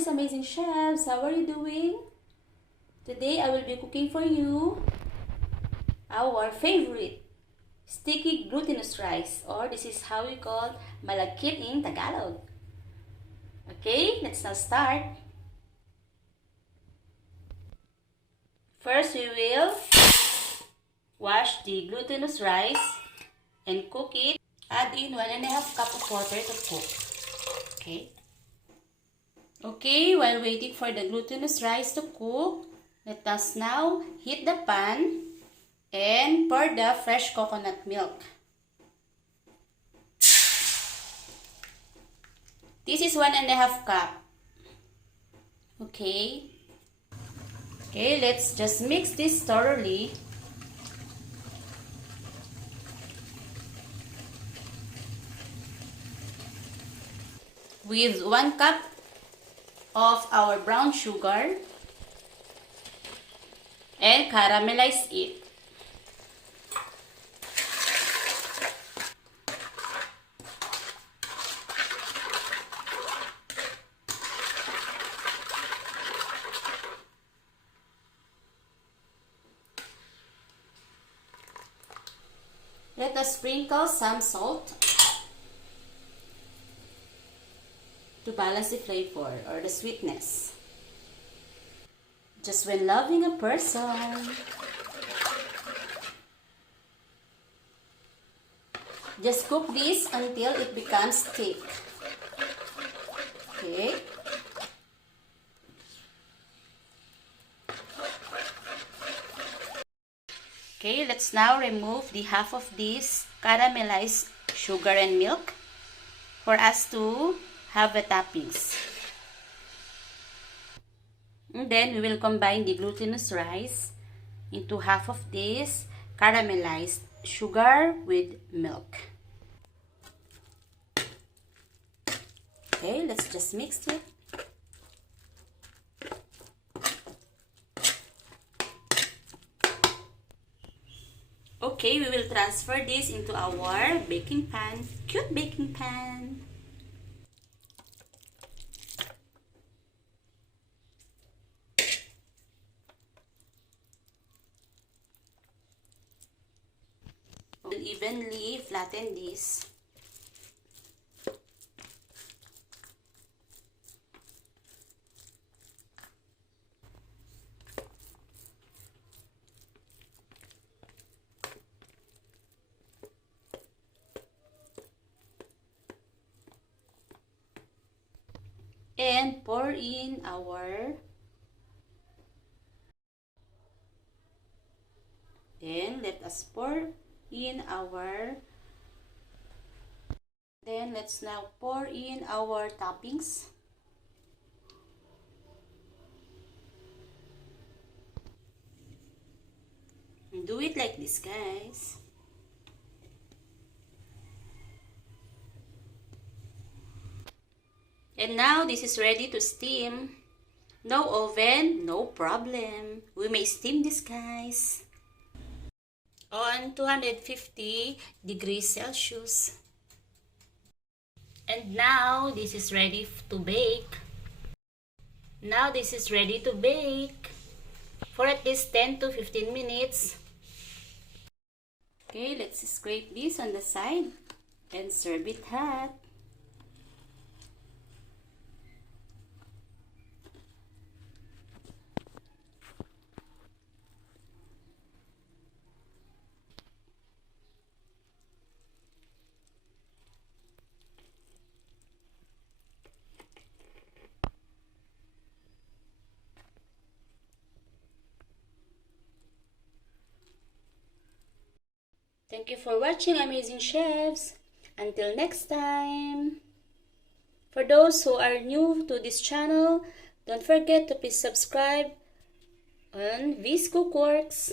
Miss Amazing Chefs, how are you doing? Today I will be cooking for you our favorite sticky glutinous rice, or this is how we call malagkit in Tagalog. Okay, let's now start. First we will wash the glutinous rice and cook it. Add in 1.5 cup of water to cook. Okay, while waiting for the glutinous rice to cook, let us now heat the pan and pour the fresh coconut milk. This is 1.5 cup. Okay, let's just mix this thoroughly. With 1 cup of our brown sugar and caramelize it. Let us sprinkle some salt to balance the flavor or the sweetness. Just when loving a person. Just cook this until it becomes thick. Okay, let's now remove the half of this caramelized sugar and milk for us to have the toppings. And then we will combine the glutinous rice into half of this caramelized sugar with milk. Okay, let's just mix it. Okay, we will transfer this into our baking pan, cute baking pan. We'll evenly flatten this. And pour in our let's now pour in our toppings. And do it like this, guys. And now this is ready to steam. No oven, no problem. We may steam this, guys, on 250 degrees Celsius. And now this is ready to bake. Now this is ready to bake for at least 10 to 15 minutes. Okay, let's scrape this on the side and serve it hot. Thank you for watching, Amazing Chefs. Until next time. For those who are new to this channel, don't forget to please subscribe on Vies Cookworks.